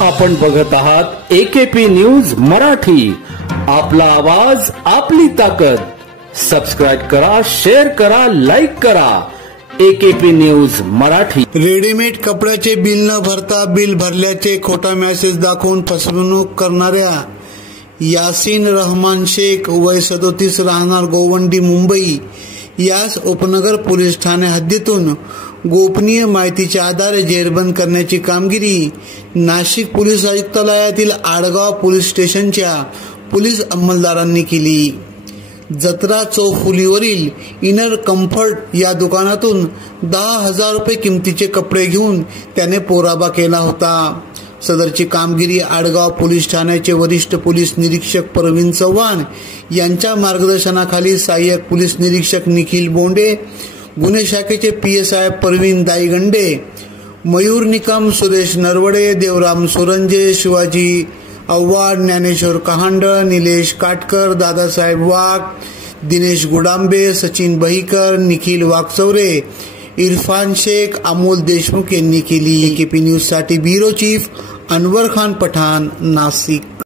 आपण बघत आहात AKP न्यूज मराठी, आपला आवाज आपली ताकद। सबस्क्राइब करा, शेअर करा, लाईक करा। AKP news Marathi. रेडीमेड कपड्याचे बिल न भरता बिल भरल्याचे खोटा मेसेज दाखवून फसवणूक करणाऱ्या यासीन रहमान शेख वय 37 राहणार गोवंडी मुंबई यास उपनगर पोलीस ठाणे हद्दीतून गोपनीय माहितीच्या आधारे जेरबंद करण्याची कामगिरी नाशिक पोलीस आयुक्तालयातील आडगाव पोलीस स्टेशनच्या पोलीस अंमलदारांनी केली। जत्रा चौफुलीवरील इनर कम्फर्ट या दुकानातून 10,000 रुपये किमतीचे कपडे घेऊन त्याने पोराबा केला होता। सदरची कामगिरी आडगाव पोलीस ठाण्याचे वरिष्ठ पोलीस निरीक्षक प्रवीण चव्हाण यांच्या मार्गदर्शनाखाली सहाय्यक पोलीस निरीक्षक निखिल बोंडे, गुन्हे शाखेचे PSI प्रवीण दाईगंडे, मयूर निकम, सुरेश नरवडे, देवराम सुरंजे, शिवाजी आव्हाड, ज्ञानेश्वर कहांडळ, निलेश काटकर, दादासाहेब वाघ, दिनेश गुडांबे, सचिन बहीकर, निखिल वाघचौरे, इरफान शेख, अमोल देशमुख यांनी केली। AKP न्यूज साठी ब्युरो चीफ अनवर खान पठाण, नाशिक।